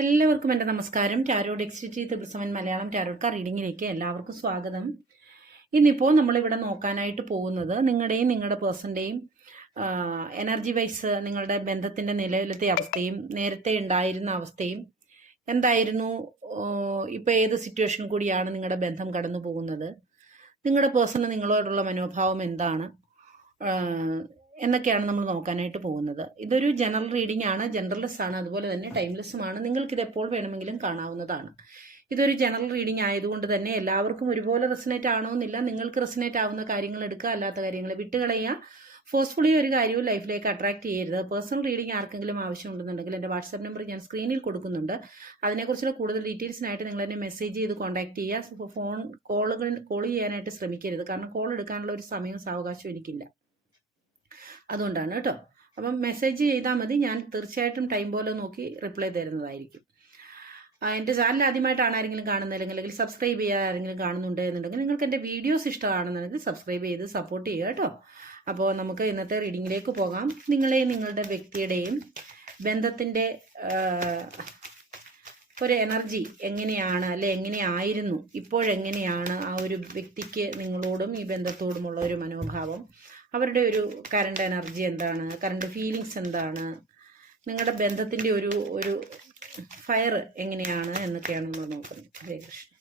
എല്ലാവർക്കും എന്റെ നമസ്കാരം. ടാരോഡ് എക്സിറ്റി ത്രിപ്രസമൻ മലയാളം ടാരോഡ് റീഡിങ്ങിലേക്ക് എല്ലാവർക്കും സ്വാഗതം. ഇന്നിപ്പോൾ നമ്മളിവിടെ നോക്കാനായിട്ട് പോകുന്നത് നിങ്ങളുടെയും നിങ്ങളുടെ പേഴ്സന്റെയും എനർജി വൈസ് നിങ്ങളുടെ ബന്ധത്തിന്റെ നിലവിലത്തെ അവസ്ഥയും നേരത്തെ ഉണ്ടായിരുന്ന അവസ്ഥയും എന്തായിരുന്നു? ഇപ്പോൾ ഏത് സിറ്റുവേഷൻ കൂടിയാണ് നിങ്ങളുടെ ബന്ധം കടന്നു പോകുന്നത് നിങ്ങളുടെ പേഴ്സണ് നിങ്ങളോടുള്ള മനോഭാവം എന്താണ്? എന്നൊക്കെയാണ് നമ്മൾ നോക്കാനായിട്ട് പോകുന്നത്. ഇതൊരു ജനറൽ റീഡിംഗ് ആണ് ജനറലിസ്റ്റ് ആണ് അതുപോലെ തന്നെ ടൈംലെസ്സുമാണ് ഇത് എപ്പോൾ വേണമെങ്കിലും കാണാവുന്നതാണ്. ഇതൊരു ജനറൽ റീഡിംഗ് ആയതുകൊണ്ട് തന്നെ എല്ലാവർക്കും ഒരുപോലെ റെസനേറ്റ് ആണോ എന്നില്ല നിങ്ങൾക്ക് റെസനേറ്റ് ആവുന്ന കാര്യങ്ങൾ എടുക്കുക അല്ലാത്ത കാര്യങ്ങൾ വിട്ടുകളയുക. ഫോഴ്സ്ഫുള്ളി ഒരു കാര്യവും ലൈഫിലേക്ക് അട്രാക്ട് ചെയ്യരുത്. പേഴ്സണൽ റീഡിംഗ് ആർക്കെങ്കിലും ആവശ്യമുണ്ടെന്നുണ്ടെങ്കിൽ എന്റെ വാട്സ്ആപ്പ് നമ്പർ ഞാൻ സ്ക്രീനിൽ കൊടുക്കുന്നുണ്ട്. അതിനെക്കുറിച്ചുള്ള കൂടുതൽ ഡീറ്റെയിൽസിനായിട്ട് നിങ്ങൾ എന്നെ മെസ്സേജ് ചെയ്ത് കോൺടാക്ട് ചെയ്യുക. ഫോൺ കോളുകൾ കോൾ ചെയ്യാനായിട്ട് ശ്രമിക്കരുത്. കാരണം കോൾ എടുക്കാനുള്ള ഒരു സമയവും സാവകാശവും എനിക്കില്ല. അതുകൊണ്ടാണ് കേട്ടോ. അപ്പം മെസ്സേജ് ചെയ്താൽ മതി. ഞാൻ തീർച്ചയായിട്ടും ടൈം പോലെ നോക്കി റിപ്ലൈ തരുന്നതായിരിക്കും. എന്റെ ചാനൽ ആദ്യമായിട്ടാണ് ആരെങ്കിലും കാണുന്നത് അല്ലെങ്കിൽ സബ്സ്ക്രൈബ് ചെയ്യാൻ ആരെങ്കിലും കാണുന്നുണ്ട് എന്നുണ്ടെങ്കിൽ നിങ്ങൾക്ക് എന്റെ വീഡിയോസ് ഇഷ്ടമാണെന്നുണ്ടെങ്കിൽ സബ്സ്ക്രൈബ് ചെയ്ത് സപ്പോർട്ട് ചെയ്യുക കേട്ടോ. അപ്പോൾ നമുക്ക് ഇന്നത്തെ റീഡിങ്ങിലേക്ക് പോകാം. നിങ്ങളെയും നിങ്ങളുടെ വ്യക്തിയുടെയും ബന്ധത്തിന്റെ ഒരു എനർജി എങ്ങനെയാണ് അല്ലെ എങ്ങനെയായിരുന്നു ഇപ്പോഴെങ്ങനെയാണ് ആ ഒരു വ്യക്തിക്ക് നിങ്ങളോടും ഈ ബന്ധത്തോടുമുള്ള ഒരു മനോഭാവം? അവരുടെ ഒരു കറണ്ട് എനർജി എന്താണ്? കറണ്ട് ഫീലിങ്സ് എന്താണ്? നിങ്ങളുടെ ബന്ധത്തിന്റെ ഒരു ഒരു ഫയർ എങ്ങനെയാണ് എന്നൊക്കെയാണ് നമ്മൾ നോക്കുന്നത്. ഹരേ കൃഷ്ണ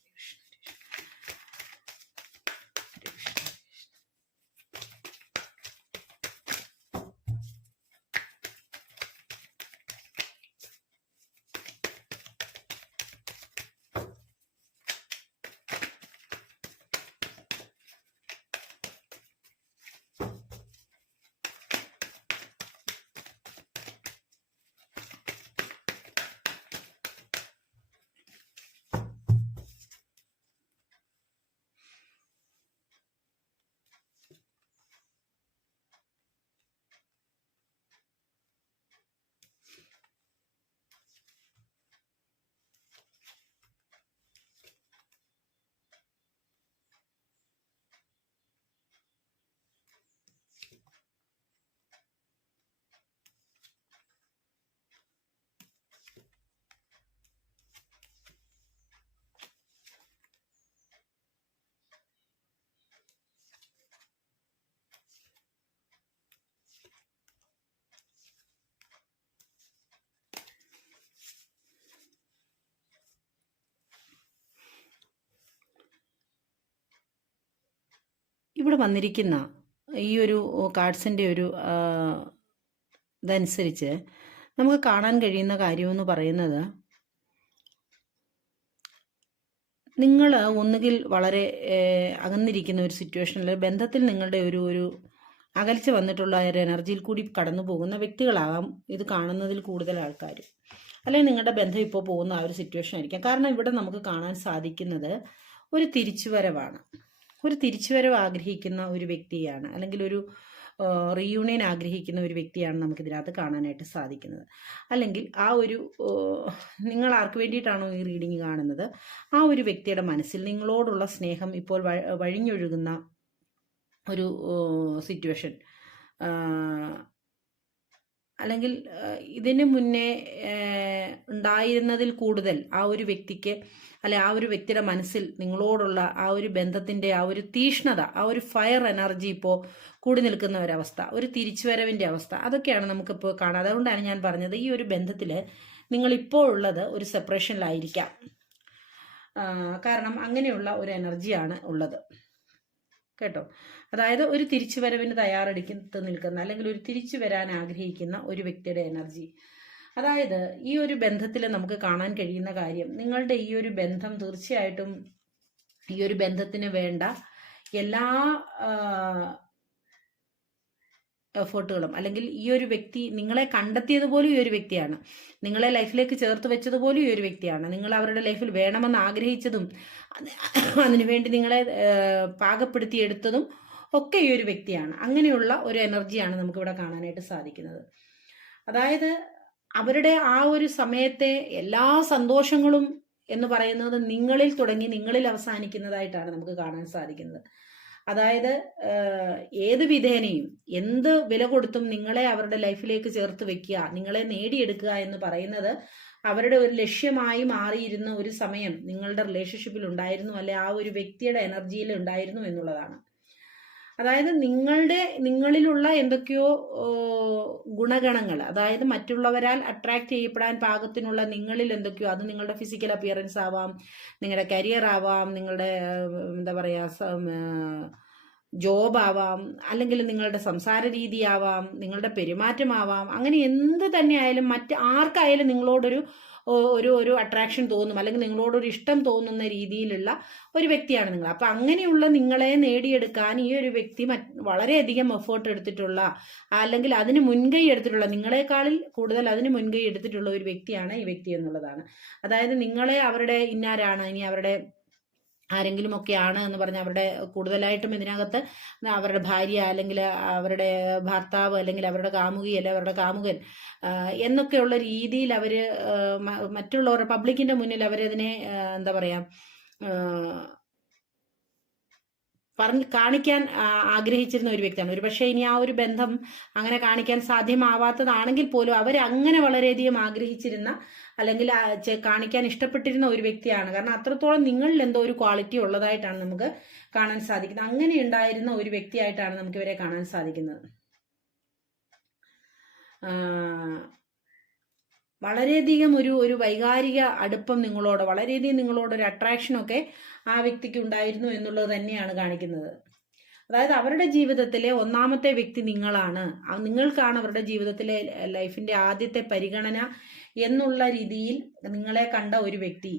ഇവിടെ വന്നിരിക്കുന്ന ഈ ഒരു കാർഡ്സിന്റെ ഒരു ഇതനുസരിച്ച് നമുക്ക് കാണാൻ കഴിയുന്ന കാര്യമെന്ന് പറയുന്നത് നിങ്ങൾ ഒന്നുകിൽ വളരെ അകന്നിരിക്കുന്ന ഒരു സിറ്റുവേഷനിൽ ബന്ധത്തിൽ നിങ്ങളുടെ ഒരു ഒരു അകൽച്ച വന്നിട്ടുള്ള ഒരു എനർജിയിൽ കൂടി കടന്നു പോകുന്ന വ്യക്തികളാകാം ഇത് കാണുന്നതിൽ കൂടുതൽ ആൾക്കാർ. അല്ലെങ്കിൽ നിങ്ങളുടെ ബന്ധം ഇപ്പോൾ പോകുന്ന ആ ഒരു സിറ്റുവേഷൻ ആയിരിക്കാം. കാരണം ഇവിടെ നമുക്ക് കാണാൻ സാധിക്കുന്നത് ഒരു തിരിച്ചുവരവാണ്. ഒരു തിരിച്ചുവരവ് ആഗ്രഹിക്കുന്ന ഒരു വ്യക്തിയാണ്. അല്ലെങ്കിൽ ഒരു റീയൂണിയൻ ആഗ്രഹിക്കുന്ന ഒരു വ്യക്തിയാണ് നമുക്ക് ഇതിനകത്ത് കാണാനായിട്ട് സാധിക്കുന്നത്. അല്ലെങ്കിൽ ആ ഒരു നിങ്ങൾ ആർക്ക് വേണ്ടിയിട്ടാണോ ഈ റീഡിങ് കാണുന്നത്? ആ ഒരു വ്യക്തിയുടെ മനസ്സിൽ നിങ്ങളോടുള്ള സ്നേഹം ഇപ്പോൾ വഴിഞ്ഞൊഴുകുന്ന ഒരു സിറ്റുവേഷൻ അല്ലെങ്കിൽ ഇതിനു മുന്നേ ഉണ്ടായിരുന്നതിൽ കൂടുതൽ ആ ഒരു വ്യക്തിക്ക് അല്ലെ ആ ഒരു വ്യക്തിയുടെ മനസ്സിൽ നിങ്ങളോടുള്ള ആ ഒരു ബന്ധത്തിന്റെ ആ ഒരു തീഷ്ണത ആ ഒരു ഫയർ എനർജി ഇപ്പോൾ കൂടി നിൽക്കുന്ന ഒരവസ്ഥ ഒരു തിരിച്ചുവരവിന്റെ അവസ്ഥ അതൊക്കെയാണ് നമുക്കിപ്പോൾ കാണാം അതുകൊണ്ടാണ് ഞാൻ പറഞ്ഞത് ഈ ഒരു ബന്ധത്തിൽ നിങ്ങൾ ഇപ്പോൾ ഉള്ളത് ഒരു സെപ്പറേഷനിലായിരിക്കാം കാരണം അങ്ങനെയുള്ള ഒരു എനർജിയാണ് ഉള്ളത്. കേട്ടോ. അതായത് ഒരു തിരിച്ചു വരവിന് തയ്യാറെടുത്ത് നിൽക്കുന്ന അല്ലെങ്കിൽ ഒരു തിരിച്ചു വരാൻ ആഗ്രഹിക്കുന്ന ഒരു വ്യക്തിയുടെ എനർജി. അതായത് ഈ ഒരു ബന്ധത്തിൽ നമുക്ക് കാണാൻ കഴിയുന്ന കാര്യം നിങ്ങളുടെ ഈ ഒരു ബന്ധം തീർച്ചയായിട്ടും ഈ ഒരു ബന്ധത്തിന് വേണ്ട എല്ലാ എഫേർട്ടുകളും. അല്ലെങ്കിൽ ഈ ഒരു വ്യക്തി നിങ്ങളെ കണ്ടെത്തിയത് പോലും ഈ ഒരു വ്യക്തിയാണ്. നിങ്ങളെ ലൈഫിലേക്ക് ചേർത്ത് വെച്ചതുപോലും ഈ ഒരു വ്യക്തിയാണ്. നിങ്ങൾ അവരുടെ ലൈഫിൽ വേണമെന്ന് ആഗ്രഹിച്ചതും അതിനുവേണ്ടി നിങ്ങളെ പാകപ്പെടുത്തി പാകപ്പെടുത്തിയെടുത്തതും ഒക്കെ ഈ ഒരു വ്യക്തിയാണ്. അങ്ങനെയുള്ള ഒരു എനർജിയാണ് നമുക്കിവിടെ കാണാനായിട്ട് സാധിക്കുന്നത്. അതായത് അവരുടെ ആ ഒരു സമയത്തെ എല്ലാ സന്തോഷങ്ങളും എന്ന് പറയുന്നത് നിങ്ങളിൽ തുടങ്ങി നിങ്ങളിൽ അവസാനിക്കുന്നതായിട്ടാണ് നമുക്ക് കാണാൻ സാധിക്കുന്നത്. അതായത് ഏത് വിധേനയും എന്ത് വില കൊടുത്തും നിങ്ങളെ അവരുടെ ലൈഫിലേക്ക് ചേർത്ത് വെക്കുക നിങ്ങളെ നേടിയെടുക്കുക എന്ന് പറയുന്നത് അവരുടെ ഒരു ലക്ഷ്യമായി മാറിയിരുന്ന ഒരു സമയം നിങ്ങളുടെ റിലേഷൻഷിപ്പിൽ ഉണ്ടായിരുന്നു അല്ലെ ആ ഒരു വ്യക്തിയുടെ എനർജിയിൽ ഉണ്ടായിരുന്നു എന്നുള്ളതാണ്. അതായത് നിങ്ങളുടെ നിങ്ങളിലുള്ള എന്തൊക്കെയോ ഗുണഗണങ്ങൾ അതായത് മറ്റുള്ളവരാൽ അട്രാക്ട് ചെയ്യപ്പെടാൻ പാകത്തിനുള്ള നിങ്ങളിൽ എന്തൊക്കെയോ അത് നിങ്ങളുടെ ഫിസിക്കൽ അപ്പിയറൻസ് ആവാം നിങ്ങളുടെ കരിയർ ആവാം നിങ്ങളുടെ എന്താ പറയുക ആവാം അല്ലെങ്കിൽ നിങ്ങളുടെ സംസാര രീതി ആവാം നിങ്ങളുടെ പെരുമാറ്റമാവാം അങ്ങനെ എന്ത് തന്നെയായാലും മറ്റ് ആർക്കായാലും നിങ്ങളോടൊരു ഒരു ഒരു അട്രാക്ഷൻ തോന്നും. അല്ലെങ്കിൽ നിങ്ങളോടൊരു ഇഷ്ടം തോന്നുന്ന രീതിയിലുള്ള ഒരു വ്യക്തിയാണ് നിങ്ങൾ. അപ്പം അങ്ങനെയുള്ള നിങ്ങളെ നേടിയെടുക്കാൻ ഈ ഒരു വ്യക്തി വളരെയധികം എഫേർട്ട് എടുത്തിട്ടുള്ള അല്ലെങ്കിൽ അതിന് മുൻകൈ എടുത്തിട്ടുള്ള നിങ്ങളെക്കാളിൽ കൂടുതൽ അതിന് മുൻകൈ എടുത്തിട്ടുള്ള ഒരു വ്യക്തിയാണ് ഈ വ്യക്തി എന്നുള്ളതാണ്. അതായത് നിങ്ങളെ അവരുടെ ഇന്നാരാണ് ഇനി അവരുടെ ആരെങ്കിലും ഒക്കെയാണ് എന്ന് പറഞ്ഞാൽ അവരുടെ കൂടുതലായിട്ടും ഇതിനകത്ത് അവരുടെ ഭാര്യ അല്ലെങ്കിൽ അവരുടെ ഭർത്താവ് അല്ലെങ്കിൽ അവരുടെ കാമുകി അല്ലെങ്കിൽ അവരുടെ കാമുകൻ എന്നൊക്കെയുള്ള രീതിയിൽ അവർ മറ്റുള്ളവരുടെ പബ്ലിക്കിന്റെ മുന്നിൽ അവരതിനെ എന്താ പറയുക പറഞ്ഞ് കാണിക്കാൻ ആഗ്രഹിച്ചിരുന്ന ഒരു വ്യക്തിയാണ്. ഒരു പക്ഷേ ഇനി ആ ഒരു ബന്ധം അങ്ങനെ കാണിക്കാൻ സാധ്യമാവാത്തതാണെങ്കിൽ പോലും അവർ അങ്ങനെ വളരെയധികം ആഗ്രഹിച്ചിരുന്ന അല്ലെങ്കിൽ കാണിക്കാൻ ഇഷ്ടപ്പെട്ടിരുന്ന ഒരു വ്യക്തിയാണ്. കാരണം അത്രത്തോളം നിങ്ങളിൽ എന്തോ ഒരു ക്വാളിറ്റി ഉള്ളതായിട്ടാണ് നമുക്ക് കാണാൻ സാധിക്കുന്നത്. അങ്ങനെ ഉണ്ടായിരുന്ന ഒരു വ്യക്തിയായിട്ടാണ് നമുക്ക് ഇവരെ കാണാൻ സാധിക്കുന്നത്. വളരെയധികം ഒരു ഒരു വൈകാരിക അടുപ്പം നിങ്ങളോട് വളരെയധികം നിങ്ങളോട് ഒരു അട്രാക്ഷനൊക്കെ ആ വ്യക്തിക്ക് ഉണ്ടായിരുന്നു എന്നുള്ളത് തന്നെയാണ് കാണിക്കുന്നത്. അതായത് അവരുടെ ജീവിതത്തിലെ ഒന്നാമത്തെ വ്യക്തി നിങ്ങളാണ്. നിങ്ങൾക്കാണ് അവരുടെ ജീവിതത്തിലെ ലൈഫിന്റെ ആദ്യത്തെ പരിഗണന എന്നുള്ള രീതിയിൽ നിങ്ങളെ കണ്ട ഒരു വ്യക്തി.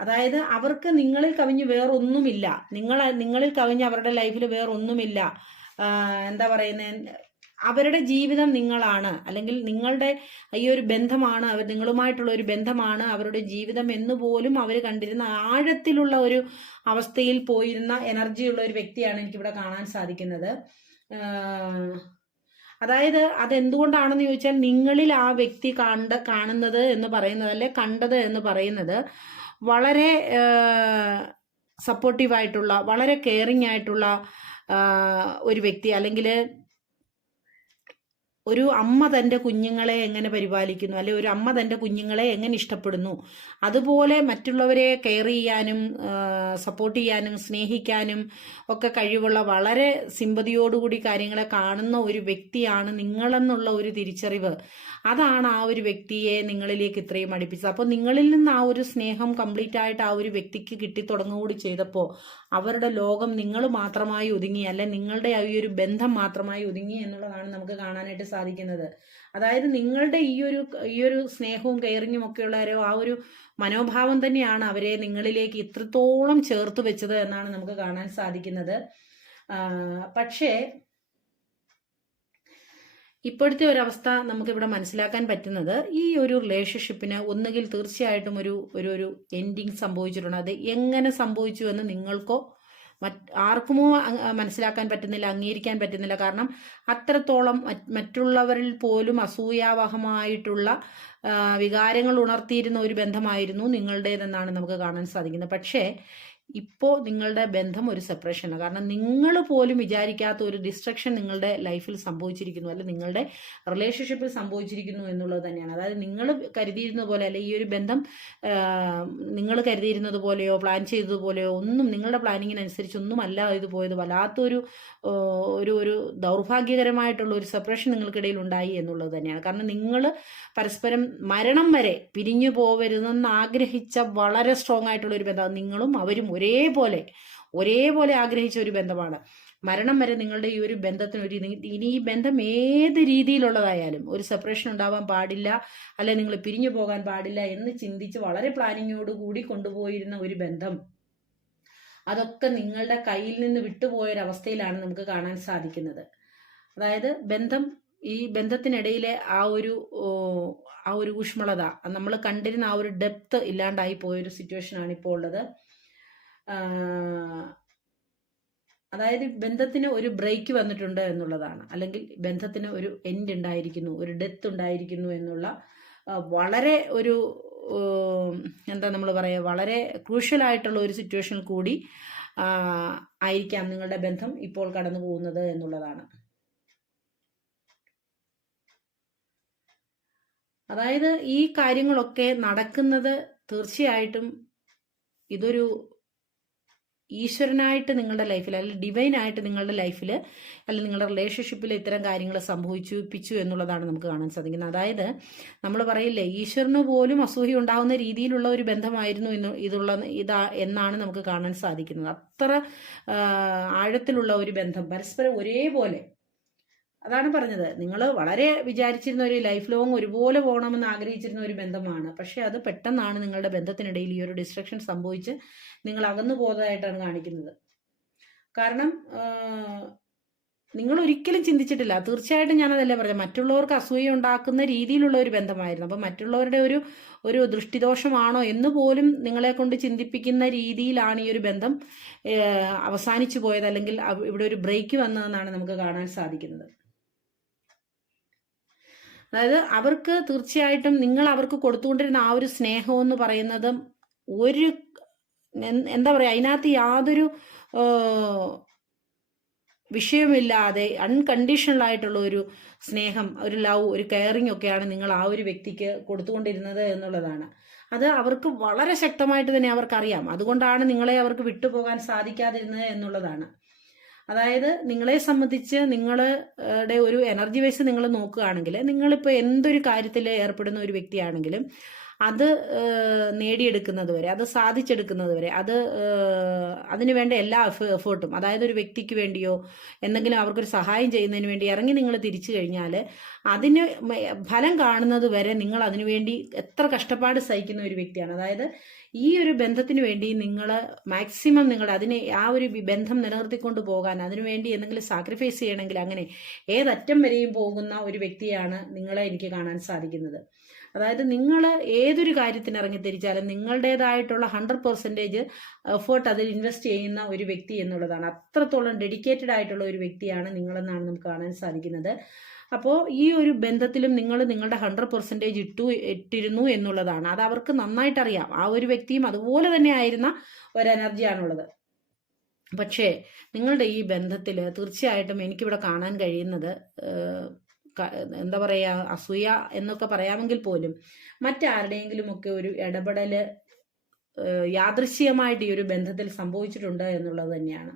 അതായത് അവർക്ക് നിങ്ങളിൽ കവിഞ്ഞ് വേറൊന്നുമില്ല. നിങ്ങളെ നിങ്ങളിൽ കവിഞ്ഞ് അവരുടെ ലൈഫിൽ വേറൊന്നുമില്ല. എന്താ പറയുന്നത് അവരുടെ ജീവിതം നിങ്ങളാണ്. അല്ലെങ്കിൽ നിങ്ങളുടെ ഈ ഒരു ബന്ധമാണ് അവർ നിങ്ങളുമായിട്ടുള്ള ഒരു ബന്ധമാണ് അവരുടെ ജീവിതം എന്ന് പോലും അവർ കണ്ടിരുന്ന ആഴത്തിലുള്ള ഒരു അവസ്ഥയിൽ പോയിരുന്ന എനർജിയുള്ള ഒരു വ്യക്തിയാണ് എനിക്കിവിടെ കാണാൻ സാധിക്കുന്നത്. അതായത് അതെന്തുകൊണ്ടാണെന്ന് ചോദിച്ചാൽ നിങ്ങളിൽ ആ വ്യക്തി കണ്ട കാണുന്നത് എന്ന് പറയുന്നത് അല്ലെ കണ്ടത് എന്ന് പറയുന്നത് വളരെ സപ്പോർട്ടീവായിട്ടുള്ള വളരെ കെയറിങ് ആയിട്ടുള്ള ഒരു വ്യക്തി. അല്ലെങ്കിൽ ഒരു അമ്മ തന്റെ കുഞ്ഞുങ്ങളെ എങ്ങനെ പരിപാലിക്കുന്നു? അല്ലെ ഒരു അമ്മ തന്റെ കുഞ്ഞുങ്ങളെ എങ്ങനെ ഇഷ്ടപ്പെടുന്നു? അതുപോലെ മറ്റുള്ളവരെ കെയർ ചെയ്യാനും സപ്പോർട്ട് ചെയ്യാനും സ്നേഹിക്കാനും ഒക്കെ കഴിവുള്ള വളരെ സിമ്പതിയോടുകൂടി കാര്യങ്ങളെ കാണുന്ന ഒരു വ്യക്തിയാണ് നിങ്ങളെന്നുള്ള ഒരു തിരിച്ചറിവ്. അതാണ് ആ ഒരു വ്യക്തിയെ നിങ്ങളിലേക്ക് ഇത്രയും അടുപ്പിച്ചത്. അപ്പോൾ നിങ്ങളിൽ നിന്ന് ആ ഒരു സ്നേഹം കംപ്ലീറ്റ് ആയിട്ട് ആ ഒരു വ്യക്തിക്ക് കിട്ടിത്തുടങ്ങുകൂടി ചെയ്തപ്പോൾ അവരുടെ ലോകം നിങ്ങൾ മാത്രമായി ഒതുങ്ങി അല്ലെ നിങ്ങളുടെ ഈ ഒരു ബന്ധം മാത്രമായി ഒതുങ്ങി എന്നുള്ളതാണ് നമുക്ക് കാണാനായിട്ട് സാധിക്കുന്നത്. അതായത് നിങ്ങളുടെ ഈ ഒരു ഈ ഒരു സ്നേഹവും കെയറിങ്ങും ഒക്കെയുള്ളവരോ ആ ഒരു മനോഭാവം തന്നെയാണ് അവരെ നിങ്ങളിലേക്ക് ഇത്രത്തോളം ചേർത്ത് വെച്ചത് എന്നാണ് നമുക്ക് കാണാൻ സാധിക്കുന്നത്. പക്ഷേ ഇപ്പോഴത്തെ ഒരവസ്ഥ നമുക്കിവിടെ മനസ്സിലാക്കാൻ പറ്റുന്നത് ഈ ഒരു റിലേഷൻഷിപ്പിന് ഒന്നുകിൽ തീർച്ചയായിട്ടും ഒരു ഒരു ഒരു എൻഡിങ് സംഭവിച്ചിട്ടുണ്ട്. അത് എങ്ങനെ സംഭവിച്ചു എന്ന് നിങ്ങൾക്കോ മറ്റ് ആർക്കുമോ മനസ്സിലാക്കാൻ പറ്റുന്നില്ല അംഗീകരിക്കാൻ പറ്റുന്നില്ല. കാരണം അത്രത്തോളം മറ്റുള്ളവരിൽ പോലും അസൂയാവഹമായിട്ടുള്ള വികാരങ്ങൾ ഉണർത്തിയിരുന്ന ഒരു ബന്ധമായിരുന്നു നിങ്ങളുടേതെന്നാണ് നമുക്ക് കാണാൻ സാധിക്കുന്നത്. പക്ഷേ ഇപ്പോൾ നിങ്ങളുടെ ബന്ധം ഒരു സെപ്പറേഷനാണ് കാരണം നിങ്ങൾ പോലും വിചാരിക്കാത്ത ഒരു ഡിസ്ട്രക്ഷൻ നിങ്ങളുടെ ലൈഫിൽ സംഭവിച്ചിരിക്കുന്നു അല്ലെങ്കിൽ നിങ്ങളുടെ റിലേഷൻഷിപ്പിൽ സംഭവിച്ചിരിക്കുന്നു എന്നുള്ളത് തന്നെയാണ്. അതായത് നിങ്ങൾ കരുതിയിരുന്ന പോലെ അല്ലെ ഈ ഒരു ബന്ധം നിങ്ങൾ കരുതിയിരുന്നത് പോലെയോ പ്ലാൻ ചെയ്തതുപോലെയോ ഒന്നും നിങ്ങളുടെ പ്ലാനിങ്ങിനനുസരിച്ചൊന്നും അല്ല ഇത് പോയത്. വല്ലാത്തൊരു ഒരു ഒരു ദൗർഭാഗ്യകരമായിട്ടുള്ള ഒരു സെപ്പറേഷൻ നിങ്ങൾക്കിടയിൽ ഉണ്ടായി എന്നുള്ളത് തന്നെയാണ്. കാരണം നിങ്ങൾ പരസ്പരം മരണം വരെ പിരിഞ്ഞു പോവരുതെന്ന് ആഗ്രഹിച്ച വളരെ സ്ട്രോങ് ആയിട്ടുള്ള ഒരു ബന്ധം. നിങ്ങളും അവരും ഒരേപോലെ ഒരേപോലെ ആഗ്രഹിച്ച ഒരു ബന്ധമാണ്. മരണം വരെ നിങ്ങളുടെ ഈ ഒരു ബന്ധത്തിന് ഒരു ഇനി ഈ ബന്ധം ഏത് രീതിയിലുള്ളതായാലും ഒരു സെപ്പറേഷൻ ഉണ്ടാവാൻ പാടില്ല അല്ലെ നിങ്ങൾ പിരിഞ്ഞു പോകാൻ പാടില്ല എന്ന് ചിന്തിച്ച് വളരെ പ്ലാനിങ്ങോട് കൂടി കൊണ്ടുപോയിരുന്ന ഒരു ബന്ധം അതൊക്കെ നിങ്ങളുടെ കയ്യിൽ നിന്ന് വിട്ടുപോയൊരവസ്ഥയിലാണ് നമുക്ക് കാണാൻ സാധിക്കുന്നത്. അതായത് ബന്ധം ഈ ബന്ധത്തിനിടയിലെ ആ ഒരു ആ ഒരു ഊഷ്മളത നമ്മൾ കണ്ടിരുന്ന ആ ഒരു ഡെപ്ത് ഇല്ലാണ്ടായി പോയൊരു സിറ്റുവേഷനാണ് ഇപ്പോൾ ഉള്ളത്. അതായത് ബന്ധത്തിന് ഒരു ബ്രേക്ക് വന്നിട്ടുണ്ട് എന്നുള്ളതാണ്. അല്ലെങ്കിൽ ബന്ധത്തിന് ഒരു എൻഡ് ഉണ്ടായിരിക്കുന്നു ഒരു ഡെത്ത് ഉണ്ടായിരിക്കുന്നു എന്നുള്ള വളരെ ഒരു എന്താ നമ്മൾ പറയുക വളരെ ക്രൂഷ്യൽ ആയിട്ടുള്ള ഒരു സിറ്റുവേഷനിൽ കൂടി ആയിരിക്കാം നിങ്ങളുടെ ബന്ധം ഇപ്പോൾ കടന്നു പോകുന്നത് എന്നുള്ളതാണ്. അതായത് ഈ കാര്യങ്ങളൊക്കെ നടക്കുന്നത് തീർച്ചയായിട്ടും ഇതൊരു ഈശ്വരനായിട്ട് നിങ്ങളുടെ ലൈഫിൽ അല്ലെങ്കിൽ ഡിവൈൻ ആയിട്ട് നിങ്ങളുടെ ലൈഫിൽ അല്ലെങ്കിൽ നിങ്ങളുടെ റിലേഷൻഷിപ്പിൽ ഇത്തരം കാര്യങ്ങൾ സംഭവിച്ചുപ്പിച്ചു എന്നുള്ളതാണ് നമുക്ക് കാണാൻ സാധിക്കുന്നത്. അതായത് നമ്മൾ പറയില്ലേ ഈശ്വരന് പോലും അസൂയ ഉണ്ടാകുന്ന രീതിയിലുള്ള ഒരു ബന്ധമായിരുന്നു എന്ന് ഇതുള്ള ഇതാ എന്നാണ് നമുക്ക് കാണാൻ സാധിക്കുന്നത്. അത്ര ആഴത്തിലുള്ള ഒരു ബന്ധം. പരസ്പരം ഒരേപോലെ അതാണ് പറഞ്ഞത്. നിങ്ങൾ വളരെ വിചാരിച്ചിരുന്ന ഒരു ലൈഫ് ലോങ് ഒരുപോലെ പോകണമെന്ന് ആഗ്രഹിച്ചിരുന്ന ഒരു ബന്ധമാണ്. പക്ഷേ അത് പെട്ടെന്നാണ് നിങ്ങളുടെ ബന്ധത്തിനിടയിൽ ഈ ഒരു ഡിസ്ട്രക്ഷൻ സംഭവിച്ച് നിങ്ങൾ അകന്നു പോകുന്നതായിട്ടാണ് കാണിക്കുന്നത്. കാരണം നിങ്ങൾ ഒരിക്കലും ചിന്തിച്ചിട്ടില്ല. തീർച്ചയായിട്ടും ഞാനതല്ലേ പറഞ്ഞത്. മറ്റുള്ളവർക്ക് അസൂയ ഉണ്ടാക്കുന്ന രീതിയിലുള്ള ഒരു ബന്ധമായിരുന്നു. അപ്പം മറ്റുള്ളവരുടെ ഒരു ഒരു ദൃഷ്ടിദോഷമാണോ എന്ന് പോലും നിങ്ങളെ കൊണ്ട് ചിന്തിപ്പിക്കുന്ന രീതിയിലാണ് ഈ ഒരു ബന്ധം അവസാനിച്ചു പോയത്. അല്ലെങ്കിൽ ഇവിടെ ഒരു ബ്രേക്ക് വന്നതെന്നാണ് നമുക്ക് കാണാൻ സാധിക്കുന്നത്. അതായത് അവർക്ക് തീർച്ചയായിട്ടും നിങ്ങൾ അവർക്ക് കൊടുത്തുകൊണ്ടിരുന്ന ആ ഒരു സ്നേഹം എന്ന് പറയുന്നത് ഒരു എന്താ പറയുക അതിനകത്ത് യാതൊരു വിഷയമില്ലാതെ അൺകണ്ടീഷണൽ ആയിട്ടുള്ള ഒരു സ്നേഹം ഒരു ലവ് ഒരു കെയറിങ് ഒക്കെയാണ് നിങ്ങൾ ആ ഒരു വ്യക്തിക്ക് കൊടുത്തുകൊണ്ടിരുന്നത് എന്നുള്ളതാണ്. അത് അവർക്ക് വളരെ ശക്തമായിട്ട് തന്നെ അവർക്കറിയാം. അതുകൊണ്ടാണ് നിങ്ങളെ അവർക്ക് വിട്ടുപോകാൻ സാധിക്കാതിരുന്നത് എന്നുള്ളതാണ്. അതായത് നിങ്ങളെ സംബന്ധിച്ച് നിങ്ങളുടെ ഒരു എനർജി വൈസ് നിങ്ങൾ നോക്കുകയാണെങ്കിൽ നിങ്ങളിപ്പോൾ എന്തൊരു കാര്യത്തിൽ ഏർപ്പെടുന്ന ഒരു വ്യക്തിയാണെങ്കിലും അത് നേടിയെടുക്കുന്നത് വരെ അത് സാധിച്ചെടുക്കുന്നത് വരെ അത് അതിന് വേണ്ട എല്ലാ എഫേർട്ടും അതായത് ഒരു വ്യക്തിക്ക് വേണ്ടിയോ എന്തെങ്കിലും അവർക്കൊരു സഹായം ചെയ്യുന്നതിന് വേണ്ടി ഇറങ്ങി നിങ്ങൾ തിരിച്ചു കഴിഞ്ഞാൽ അതിന് ഫലം കാണുന്നത് വരെ നിങ്ങൾ അതിനുവേണ്ടി എത്ര കഷ്ടപ്പാട് സഹിക്കുന്ന ഒരു വ്യക്തിയാണ്. അതായത് ഈ ഒരു ബന്ധത്തിന് വേണ്ടി നിങ്ങൾ മാക്സിമം നിങ്ങൾ അതിനെ ആ ഒരു ബന്ധം നിലനിർത്തിക്കൊണ്ട് പോകാൻ അതിനുവേണ്ടി എന്തെങ്കിലും സാക്രിഫൈസ് ചെയ്യണമെങ്കിൽ അങ്ങനെ ഏതറ്റം വരെയും പോകുന്ന ഒരു വ്യക്തിയാണ് നിങ്ങളെ എനിക്ക് കാണാൻ സാധിക്കുന്നത്. അതായത് നിങ്ങൾ ഏതൊരു കാര്യത്തിന് ഇറങ്ങി തിരിച്ചാലും നിങ്ങളുടേതായിട്ടുള്ള ഹൺഡ്രഡ് പെർസെന്റേജ് എഫേർട്ട് അതിൽ ഇൻവെസ്റ്റ് ചെയ്യുന്ന ഒരു വ്യക്തി എന്നുള്ളതാണ്. അത്രത്തോളം ഡെഡിക്കേറ്റഡ് ആയിട്ടുള്ള ഒരു വ്യക്തിയാണ് നിങ്ങളെന്നാണ് നമുക്ക് കാണാൻ സാധിക്കുന്നത്. അപ്പോൾ ഈ ഒരു ബന്ധത്തിലും നിങ്ങൾ നിങ്ങളുടെ ഹൺഡ്രഡ് പെർസെന്റേജ് ഇട്ടു ഇട്ടിരുന്നു എന്നുള്ളതാണ്. അത് അവർക്ക് നന്നായിട്ട് അറിയാം ആ ഒരു വ്യക്തിയും അതുപോലെ തന്നെ ആയിരുന്ന ഒരു എനർജിയാണുള്ളത് പക്ഷേ നിങ്ങളുടെ ഈ ബന്ധത്തിൽ തീർച്ചയായിട്ടും എനിക്കിവിടെ കാണാൻ കഴിയുന്നത് എന്താ പറയുക അസൂയ എന്നൊക്കെ പറയാമെങ്കിൽ പോലും മറ്റാരുടെയെങ്കിലും ഒക്കെ ഒരു ഇടപെടൽ യാദൃശ്യമായിട്ട് ഈ ഒരു ബന്ധത്തിൽ സംഭവിച്ചിട്ടുണ്ട് എന്നുള്ളത് തന്നെയാണ്.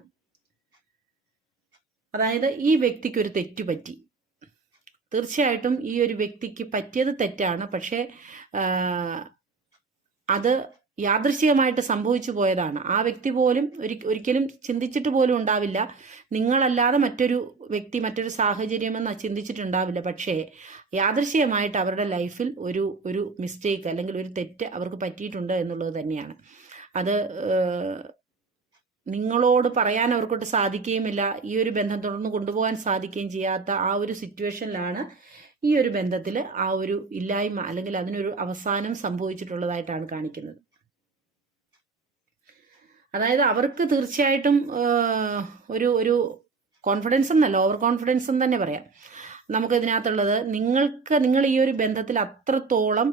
അതായത് ഈ വ്യക്തിക്ക് ഒരു തെറ്റ് പറ്റി തീർച്ചയായിട്ടും ഈ ഒരു വ്യക്തിക്ക് പറ്റിയത് തെറ്റാണ്. പക്ഷേ അത് യാദൃശികമായിട്ട് സംഭവിച്ചു പോയതാണ്. ആ വ്യക്തി പോലും ഒരിക്കലും ചിന്തിച്ചിട്ട് പോലും ഉണ്ടാവില്ല. നിങ്ങളല്ലാതെ മറ്റൊരു വ്യക്തി മറ്റൊരു സാഹചര്യമെന്ന് ചിന്തിച്ചിട്ടുണ്ടാവില്ല. പക്ഷേ യാദൃശികമായിട്ട് അവരുടെ ലൈഫിൽ ഒരു ഒരു മിസ്റ്റേക്ക് അല്ലെങ്കിൽ ഒരു തെറ്റ് അവർക്ക് പറ്റിയിട്ടുണ്ട് എന്നുള്ളത് തന്നെയാണ്. അത് നിങ്ങളോട് പറയാൻ അവർക്കൊട്ട് സാധിക്കുകയുമില്ല. ഈ ഒരു ബന്ധം തുടർന്ന് കൊണ്ടുപോകാൻ സാധിക്കുകയും ചെയ്യാത്ത ആ ഒരു സിറ്റുവേഷനിലാണ് ഈ ഒരു ബന്ധത്തിൽ ആ ഒരു ഇല്ലായ്മ അല്ലെങ്കിൽ അതിനൊരു അവസാനം സംഭവിച്ചിട്ടുള്ളതായിട്ടാണ് കാണിക്കുന്നത്. അതായത് അവർക്ക് തീർച്ചയായിട്ടും ഒരു ഒരു കോൺഫിഡൻസ് എന്നല്ല ഓവർ കോൺഫിഡൻസ് എന്ന് തന്നെ പറയാം. നമുക്ക് ഇതിനകത്തുള്ളത് നിങ്ങൾക്ക് നിങ്ങൾ ഈ ഒരു ബന്ധത്തിൽ അത്രത്തോളം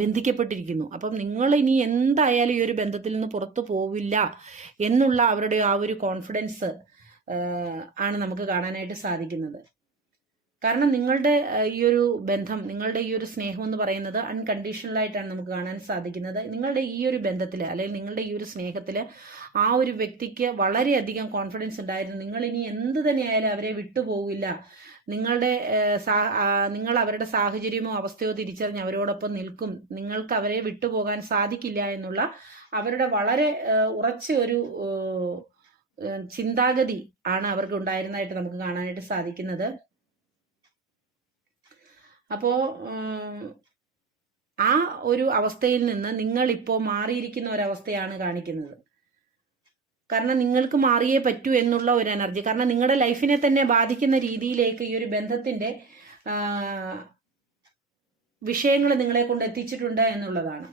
ബന്ധിക്കപ്പെട്ടിരിക്കുന്നു. അപ്പം നിങ്ങൾ ഇനി എന്തായാലും ഈ ഒരു ബന്ധത്തിൽ നിന്ന് പുറത്തു പോവില്ല എന്നുള്ള അവരുടെ ആ ഒരു കോൺഫിഡൻസ് ആണ് നമുക്ക് കാണാനായിട്ട് സാധിക്കുന്നത്. കാരണം നിങ്ങളുടെ ഈ ഒരു ബന്ധം നിങ്ങളുടെ ഈ ഒരു സ്നേഹം എന്ന് പറയുന്നത് അൺകണ്ടീഷണൽ ആയിട്ടാണ് നമുക്ക് കാണാൻ സാധിക്കുന്നത്. നിങ്ങളുടെ ഈ ഒരു ബന്ധത്തിൽ അല്ലെങ്കിൽ നിങ്ങളുടെ ഈ ഒരു സ്നേഹത്തിൽ ആ ഒരു വ്യക്തിക്ക് വളരെയധികം കോൺഫിഡൻസ് ഉണ്ടായിരുന്നു. നിങ്ങൾ ഇനി എന്ത് തന്നെയായാലും അവരെ വിട്ടുപോകില്ല നിങ്ങളുടെ നിങ്ങൾ അവരുടെ സാഹചര്യമോ അവസ്ഥയോ തിരിച്ചറിഞ്ഞ് അവരോടൊപ്പം നിൽക്കും. നിങ്ങൾക്ക് അവരെ വിട്ടുപോകാൻ സാധിക്കില്ല എന്നുള്ള അവരുടെ വളരെ ഉറച്ച ഒരു ചിന്താഗതി ആണ് അവർക്ക് ഉണ്ടായിരുന്നതായിട്ട് നമുക്ക് കാണാനായിട്ട് സാധിക്കുന്നത്. അപ്പോൾ ആ ഒരു അവസ്ഥയിൽ നിന്ന് നിങ്ങൾ ഇപ്പോൾ മാറിയിരിക്കുന്ന ഒരവസ്ഥയാണ് കാണിക്കുന്നത്. കാരണം നിങ്ങൾക്ക് മാറിയേ പറ്റൂ എന്നുള്ള ഒരു എനർജി. കാരണം നിങ്ങളുടെ ലൈഫിനെ തന്നെ ബാധിക്കുന്ന രീതിയിലേക്ക് ഈ ഒരു ബന്ധത്തിന്റെ വിഷയങ്ങൾ നിങ്ങളെ കൊണ്ട് എത്തിച്ചിട്ടുണ്ട് എന്നുള്ളതാണ്.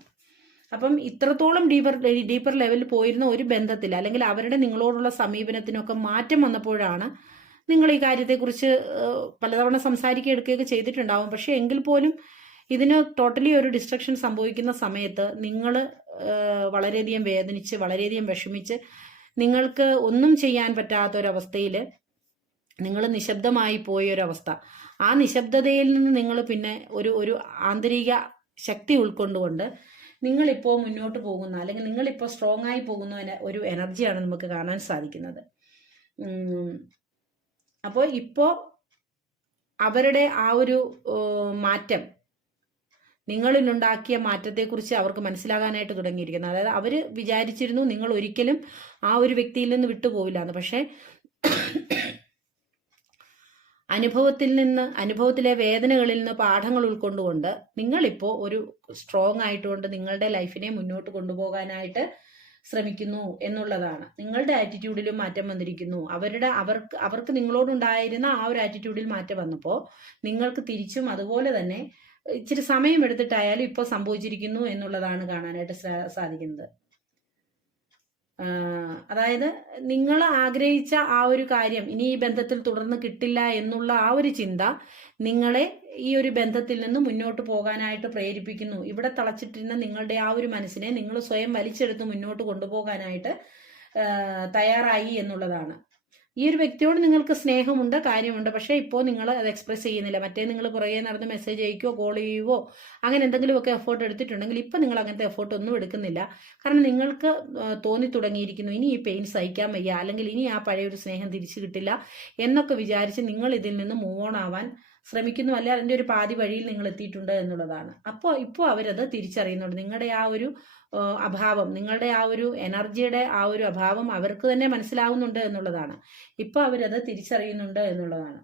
അപ്പം ഇത്രത്തോളം ഡീപ്പർ ഡീപ്പർ ലെവലിൽ പോയിരുന്ന ഒരു ബന്ധത്തിൽ അല്ലെങ്കിൽ അവരുടെ നിങ്ങളോടുള്ള സമീപനത്തിനൊക്കെ മാറ്റം വന്നപ്പോഴാണ് നിങ്ങൾ ഈ കാര്യത്തെക്കുറിച്ച് പലതവണ സംസാരിക്കുക എടുക്കുകയൊക്കെ ചെയ്തിട്ടുണ്ടാവും. പക്ഷേ എങ്കിൽ പോലും ഇതിന് ടോട്ടലി ഒരു ഡിസ്ട്രക്ഷൻ സംഭവിക്കുന്ന സമയത്ത് നിങ്ങൾ വളരെയധികം വേദനിച്ച് വളരെയധികം വിഷമിച്ച് നിങ്ങൾക്ക് ഒന്നും ചെയ്യാൻ പറ്റാത്ത ഒരവസ്ഥയിൽ നിങ്ങൾ നിശബ്ദമായി പോയ ഒരവസ്ഥ ആ നിശബ്ദതയിൽ നിന്ന് നിങ്ങൾ പിന്നെ ഒരു ഒരു ആന്തരിക ശക്തി ഉൾക്കൊണ്ടുകൊണ്ട് നിങ്ങളിപ്പോൾ മുന്നോട്ട് പോകുന്ന അല്ലെങ്കിൽ നിങ്ങളിപ്പോൾ സ്ട്രോങ് ആയി പോകുന്ന ഒരു എനർജിയാണ് നമുക്ക് കാണാൻ സാധിക്കുന്നത്. അപ്പോൾ ഇപ്പോൾ അവരുടെ ആ ഒരു മാറ്റം നിങ്ങളിലുണ്ടാക്കിയ മാറ്റത്തെക്കുറിച്ച് അവർക്ക് മനസ്സിലാകാനായിട്ട് തുടങ്ങിയിരിക്കുന്നു. അതായത് അവർ വിചാരിച്ചിരുന്നു നിങ്ങൾ ഒരിക്കലും ആ ഒരു വ്യക്തിയിൽ നിന്ന് വിട്ടുപോവില്ല എന്ന്. പക്ഷേ അനുഭവത്തിൽ നിന്ന് അനുഭവത്തിലെ വേദനകളിൽ നിന്ന് പാഠങ്ങൾ ഉൾക്കൊണ്ടുകൊണ്ട് നിങ്ങളിപ്പോൾ ഒരു സ്ട്രോങ് ആയിട്ടുകൊണ്ട് നിങ്ങളുടെ ലൈഫിനെ മുന്നോട്ട് കൊണ്ടുപോകാനായിട്ട് ശ്രമിക്കുന്നു എന്നുള്ളതാണ്. നിങ്ങളുടെ ആറ്റിറ്റ്യൂഡിലും മാറ്റം വന്നിരിക്കുന്നു. അവരുടെ അവർക്ക് അവർക്ക് നിങ്ങളോടുണ്ടായിരുന്ന ആ ഒരു ആറ്റിറ്റ്യൂഡിൽ മാറ്റം വന്നപ്പോൾ നിങ്ങൾക്ക് തിരിച്ചും അതുപോലെ തന്നെ ഇച്ചിരി സമയം എടുത്തിട്ടായാലും ഇപ്പോൾ സംഭവിച്ചിരിക്കുന്നു എന്നുള്ളതാണ് കാണാനായിട്ട് സാധിക്കുന്നത്. അതായത് നിങ്ങൾ ആഗ്രഹിച്ച ആ ഒരു കാര്യം ഇനി ഈ ബന്ധത്തിൽ തുടർന്ന് കിട്ടില്ല എന്നുള്ള ആ ഒരു ചിന്ത നിങ്ങളെ ഈ ഒരു ബന്ധത്തിൽ നിന്ന് മുന്നോട്ട് പോകാനായിട്ട് പ്രേരിപ്പിക്കുന്നു. ഇവിടെ തളച്ചിട്ടിരുന്ന നിങ്ങളുടെ ആ ഒരു മനസ്സിനെ നിങ്ങൾ സ്വയം വലിച്ചെടുത്ത് മുന്നോട്ട് കൊണ്ടുപോകാനായിട്ട് തയ്യാറായി എന്നുള്ളതാണ്. ഈ ഒരു വ്യക്തിയോട് നിങ്ങൾക്ക് സ്നേഹമുണ്ട് കാര്യമുണ്ട്. പക്ഷേ ഇപ്പോൾ നിങ്ങൾ അത് എക്സ്പ്രസ് ചെയ്യുന്നില്ല. മറ്റേ നിങ്ങൾ പുറകെ നടന്ന് മെസ്സേജ് അയക്കുകയോ കോൾ ചെയ്യുവോ അങ്ങനെ എന്തെങ്കിലുമൊക്കെ എഫേർട്ട് എടുത്തിട്ടുണ്ടെങ്കിൽ ഇപ്പം നിങ്ങൾ അങ്ങനത്തെ എഫേർട്ട് ഒന്നും എടുക്കുന്നില്ല. കാരണം നിങ്ങൾക്ക് തോന്നി തുടങ്ങിയിരിക്കുന്നു. ഇനി ഈ പെയിൻ സഹിക്കാൻ വയ്യ. അല്ലെങ്കിൽ ഇനി ആ പഴയ ഒരു സ്നേഹം തിരിച്ചു കിട്ടില്ല എന്നൊക്കെ വിചാരിച്ച് നിങ്ങൾ ഇതിൽ നിന്ന് മൂവ് ഓൺ ആവാൻ ശ്രമിക്കുന്നു അല്ലെ അതിന്റെ ഒരു പാതി വഴിയിൽ നിങ്ങൾ എത്തിയിട്ടുണ്ട് എന്നുള്ളതാണ്. അപ്പോൾ ഇപ്പോൾ അവരത് തിരിച്ചറിയുന്നുണ്ട്. നിങ്ങളുടെ ആ ഒരു അഭാവം നിങ്ങളുടെ ആ ഒരു എനർജിയുടെ ആ ഒരു അഭാവം അവർക്ക് തന്നെ മനസ്സിലാവുന്നുണ്ട് എന്നുള്ളതാണ്. ഇപ്പോൾ അവരത് തിരിച്ചറിയുന്നുണ്ട് എന്നുള്ളതാണ്.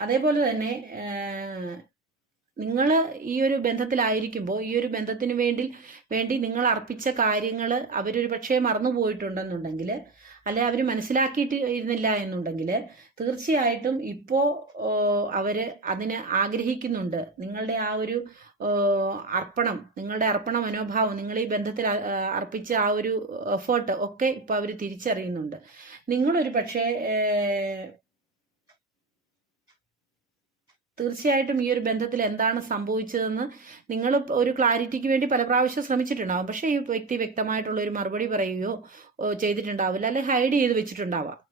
അതേപോലെ തന്നെ നിങ്ങൾ ഈ ഒരു ബന്ധത്തിലായിരിക്കുമ്പോൾ ഈ ഒരു ബന്ധത്തിന് വേണ്ടി വേണ്ടി നിങ്ങൾ അർപ്പിച്ച കാര്യങ്ങൾ അവരൊരു പക്ഷേ മറന്നു പോയിട്ടുണ്ടെന്നുണ്ടെങ്കിൽ അല്ലെ അവർ മനസ്സിലാക്കിയിട്ട് ഇരുന്നില്ല എന്നുണ്ടെങ്കിൽ തീർച്ചയായിട്ടും ഇപ്പോൾ അവർ അതിന് ആഗ്രഹിക്കുന്നുണ്ട്. നിങ്ങളുടെ ആ ഒരു അർപ്പണം നിങ്ങളുടെ അർപ്പണ മനോഭാവം നിങ്ങൾ ഈ ബന്ധത്തിൽ അർപ്പിച്ച ആ ഒരു എഫേർട്ട് ഒക്കെ ഇപ്പോൾ അവർ തിരിച്ചറിയുന്നുണ്ട്. നിങ്ങളൊരു പക്ഷേ തീർച്ചയായിട്ടും ഈ ഒരു ബന്ധത്തിൽ എന്താണ് സംഭവിച്ചതെന്ന് നിങ്ങൾ ഒരു ക്ലാരിറ്റിക്ക് വേണ്ടി പല പ്രാവശ്യം ശ്രമിച്ചിട്ടുണ്ടാവും. പക്ഷേ ഈ വ്യക്തി വ്യക്തമായിട്ടുള്ള ഒരു മറുപടി പറയുകയോ ചെയ്തിട്ടുണ്ടാവില്ല. അല്ലെങ്കിൽ ഹൈഡ് ചെയ്ത് വെച്ചിട്ടുണ്ടാവാം.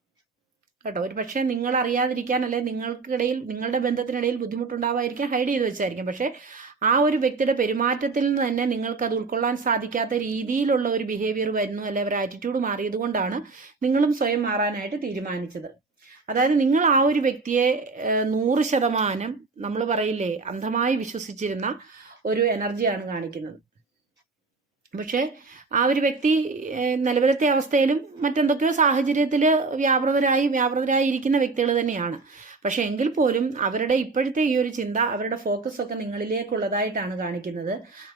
കേട്ടോ? ഒരു പക്ഷേ നിങ്ങൾ അറിയാതിരിക്കാൻ അല്ലെ നിങ്ങൾക്കിടയിൽ നിങ്ങളുടെ ബന്ധത്തിനിടയിൽ ബുദ്ധിമുട്ടുണ്ടാവാതിരിക്കാൻ ഹൈഡ് ചെയ്ത് വെച്ചായിരിക്കും. പക്ഷേ ആ ഒരു വ്യക്തിയുടെ പെരുമാറ്റത്തിൽ നിന്ന് തന്നെ നിങ്ങൾക്ക് അത് ഉൾക്കൊള്ളാൻ സാധിക്കാത്ത രീതിയിലുള്ള ഒരു ബിഹേവിയർ വരുന്നു. അല്ലെ ഒരു ആറ്റിറ്റ്യൂഡ് മാറിയത് കൊണ്ടാണ് നിങ്ങളും സ്വയം മാറാനായിട്ട് തീരുമാനിച്ചത്. അതായത് നിങ്ങൾ ആ ഒരു വ്യക്തിയെ നൂറ് ശതമാനം നമ്മൾ പറയില്ലേ അന്ധമായി വിശ്വസിച്ചിരുന്ന ഒരു എനർജിയാണ് കാണിക്കുന്നത്. പക്ഷേ ആ ഒരു വ്യക്തി നിലവിലത്തെ അവസ്ഥയിലും മറ്റെന്തൊക്കെയോ സാഹചര്യത്തിൽ വ്യാപൃതരായി വ്യാപൃതരായി ഇരിക്കുന്ന വ്യക്തികൾ തന്നെയാണ്. പക്ഷെ എങ്കിൽ പോലും അവരുടെ ഇപ്പോഴത്തെ ഈ ഒരു ചിന്ത അവരുടെ ഫോക്കസ് ഒക്കെ നിങ്ങളിലേക്കുള്ളതായിട്ടാണ് കാണിക്കുന്നത്.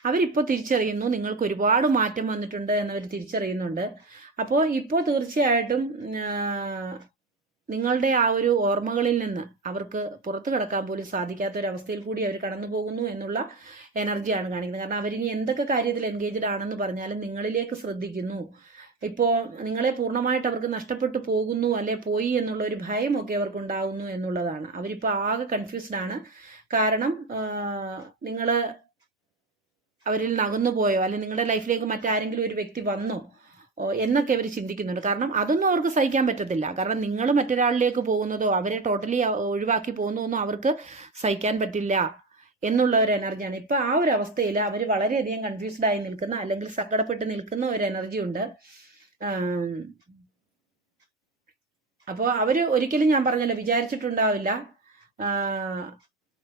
അവരിപ്പോൾ തിരിച്ചറിയുന്നു നിങ്ങൾക്ക് ഒരുപാട് മാറ്റം വന്നിട്ടുണ്ട് എന്നവർ തിരിച്ചറിയുന്നുണ്ട്. അപ്പോൾ ഇപ്പോൾ തീർച്ചയായിട്ടും നിങ്ങളുടെ ആ ഒരു ഓർമ്മകളിൽ നിന്ന് അവർക്ക് പുറത്തു കിടക്കാൻ പോലും സാധിക്കാത്ത ഒരു അവസ്ഥയിൽ കൂടി അവർ കടന്നു പോകുന്നു എന്നുള്ള എനർജിയാണ് കാണിക്കുന്നത്. കാരണം അവരിനി എന്തൊക്കെ കാര്യത്തിൽ എൻഗേജ്ഡ് ആണെന്ന് പറഞ്ഞാലും നിങ്ങളിലേക്ക് ശ്രദ്ധിക്കുന്നു. ഇപ്പോൾ നിങ്ങളെ പൂർണമായിട്ട് അവർക്ക് നഷ്ടപ്പെട്ടു പോകുന്നു അല്ലെ പോയി എന്നുള്ള ഒരു ഭയമൊക്കെ അവർക്ക് ഉണ്ടാകുന്നു എന്നുള്ളതാണ്. അവരിപ്പോൾ ആകെ കൺഫ്യൂസ്ഡ് ആണ്. കാരണം നിങ്ങൾ അവരിൽ നകന്നു പോയോ? അല്ലെങ്കിൽ നിങ്ങളുടെ ലൈഫിലേക്ക് മറ്റാരെങ്കിലും ഒരു വ്യക്തി വന്നോ? എന്നൊക്കെ അവർ ചിന്തിക്കുന്നുണ്ട്. കാരണം അതൊന്നും അവർക്ക് സഹിക്കാൻ പറ്റത്തില്ല. കാരണം നിങ്ങൾ മറ്റൊരാളിലേക്ക് പോകുന്നതോ അവരെ ടോട്ടലി ഒഴിവാക്കി പോകുന്നതോ ഒന്നും അവർക്ക് സഹിക്കാൻ പറ്റില്ല എന്നുള്ള ഒരു എനർജിയാണ് ഇപ്പൊ ആ ഒരു അവസ്ഥയിൽ അവർ വളരെയധികം കൺഫ്യൂസ്ഡ് ആയി നിൽക്കുന്ന അല്ലെങ്കിൽ സങ്കടപ്പെട്ട് നിൽക്കുന്ന ഒരു എനർജി ഉണ്ട്. അപ്പോൾ അവർ ഒരിക്കലും ഞാൻ പറഞ്ഞല്ലോ വിചാരിച്ചിട്ടുണ്ടാവില്ല